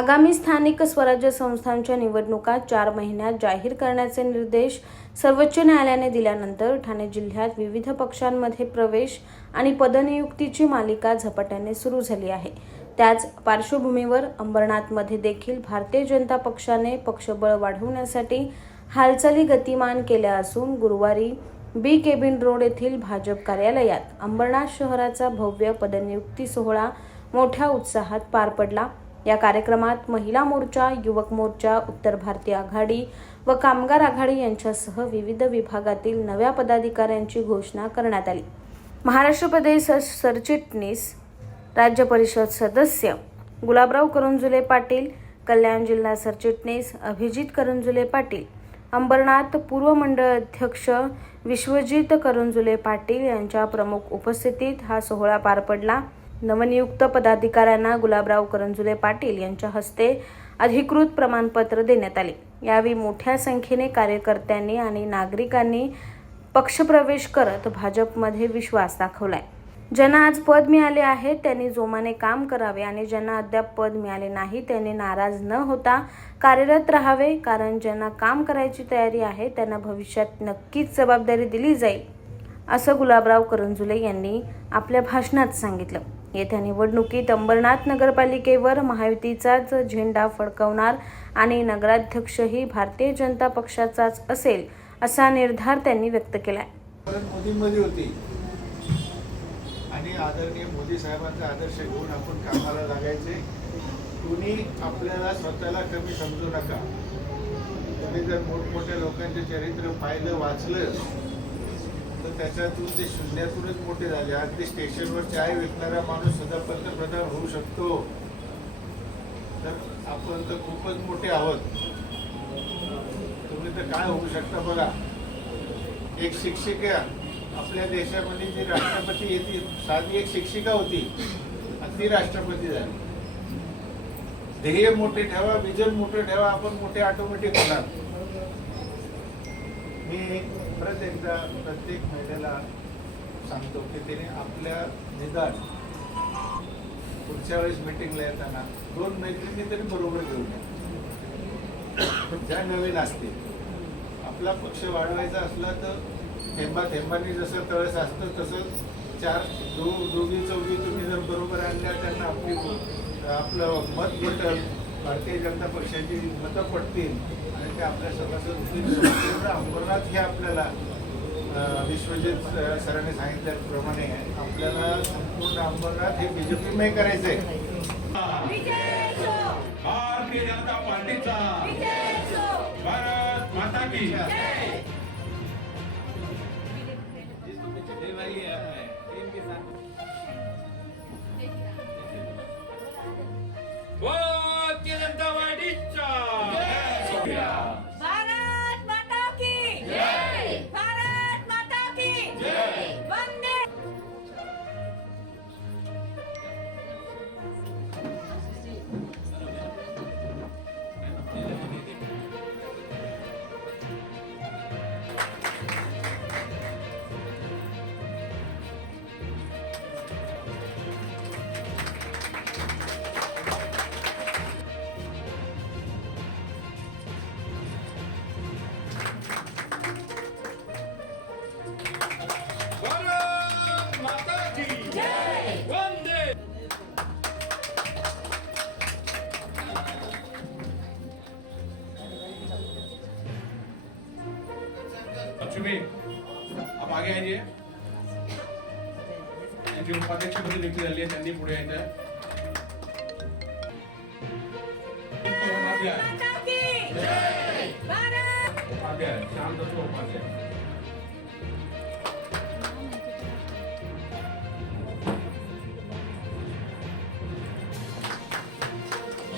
आगामी स्थानिक स्वराज्य संस्थांच्या निवडणुका चार महिन्यात जाहीर करण्याचे निर्देश सर्वोच्च न्यायालयाने दिल्यानंतर ठाणे जिल्ह्यात विविध पक्षांमध्ये प्रवेश आणि पदनियुक्तीची मालिका झपाट्याने सुरू झाली आहे. त्याच पार्श्वभूमीवर अंबरनाथमध्ये देखील भारतीय जनता पक्षाने पक्षबळ वाढवण्यासाठी हालचाली गतिमान केल्या असून गुरुवारी बी केबिन रोड येथील भाजप कार्यालयात अंबरनाथ शहराचा भव्य पदनियुक्ती सोहळा मोठ्या उत्साहात पार पडला. या कार्यक्रमात महिला मोर्चा युवक मोर्चा उत्तर भारतीय आघाडी व कामगार आघाडी यांच्यासह विविध विभागातील नव्या पदाधिकाऱ्यांची घोषणा करण्यात आली. महाराष्ट्र प्रदेश सरचिटणीस राज्य परिषद सदस्य गुलाबराव करंजुले पाटील कल्याण जिल्हा सरचिटणीस अभिजित करंजुले पाटील अंबरनाथ पूर्व मंडळ अध्यक्ष विश्वजित करंजुले पाटील यांच्या प्रमुख उपस्थितीत हा सोहळा पार पडला. नवनियुक्त पदाधिकाऱ्यांना गुलाबराव करंजुले पाटील यांच्या हस्ते अधिकृत प्रमाणपत्र देण्यात आले. यावेळी मोठ्या संख्येने कार्यकर्त्यांनी आणि नागरिकांनी पक्षप्रवेश करत भाजपमध्ये विश्वास दाखवलाय. ज्यांना आज पद मिळाले आहे त्यांनी जोमाने काम करावे आणि ज्यांना अद्याप पद मिळाले नाही त्यांनी नाराज न होता कार्यरत राहावे कारण ज्यांना काम करायची तयारी आहे त्यांना भविष्यात नक्कीच जबाबदारी दिली जाईल असं गुलाबराव करंजुले यांनी आपल्या भाषणात सांगितलं. येत्या निवडणुकीत अंबरनाथ नगरपालिकेवर महायुतीचाच झेंडा फडकवणार आणि नगराध्यक्षही भारतीय जनता पक्षाचाच असेल असा निर्धार त्यांनी व्यक्त केलाय. मोदींमध्ये होती. आणि आदरणीय मोदी साहेबांचा आदर्श घेऊन आपण कामाला लागायचे. कुणी आपल्याला स्वतःला कमी समजू नका. तुम्ही जर मोठमोठ्या लोकांचे चरित्र पाहिलं वाचलं तर त्याच्यातून ते शून्यातूनच मोठे झाले. अगदी स्टेशनवर चाय विकणारा माणूस सुद्धा पंतप्रधान होऊ शकतो. तर आपण तर खूपच मोठे आहोत. तुम्ही तर काय होऊ शकता बघा. एक शिक्षिका आपल्या देशामध्ये जी राष्ट्रपती येते साधी एक शिक्षिका होती आणि ती राष्ट्रपती झाली. ध्येय मोठे ठेवा विजन मोठे ठेवा आपण मोठे ऑटोमॅटिक होणार. मी परत एकदा प्रत्येक महिलेला सांगतो की तिने आपल्या निदान पुढच्या वेळेस मिटिंगला येताना दोन मैत्रिणी तरी बरोबर घेऊन या. ज्या नवीन असतील आपला पक्ष वाढवायचा असला तर थेंबा थेंबानी जसं तळस असतं तसं चार दो दोघी चौघी तुम्ही जर बरोबर आणल्या त्यांना आपली आपलं मत भेटल भारतीय जनता पक्षाची मतं पडतील आणि ते आपल्या सभासद अंबरनाथ हे आपल्याला विश्वजित सरांनी सांगितल्याप्रमाणे आपल्याला संपूर्ण अंबरनाथ हे बीजेपीमय करायचं आहे भारतीय जनता पार्टीचा भारत माता की भारतीय लक्ष्मी आप आगे आइए यांची उपाध्यक्ष पदी देखील झाली आहे त्यांनी पुढे यायचं आहे. उपाध्याय माता की जय भारत उपाध्याय श्याम दत्त उपाध्याय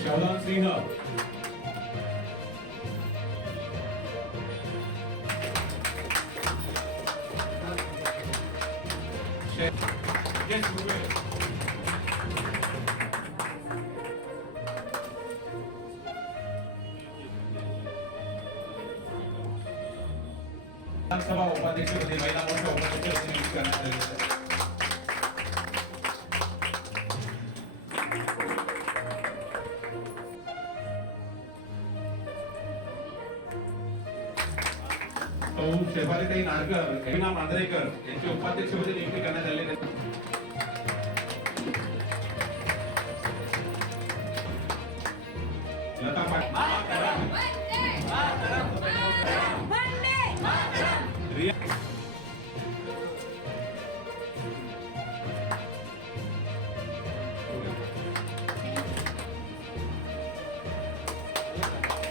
शौलान सिंह शे- Yes, we will. विधानसभा उपाध्यक्षपदी महिला मोर्चा उपाध्यक्षपदी नियुक्त करण्यात आलेले आहे. सौ शेफालीताई नाडकर एविना मांजरेकर यांची उपाध्यक्षपदी नियुक्ती करण्यात आलेली आहे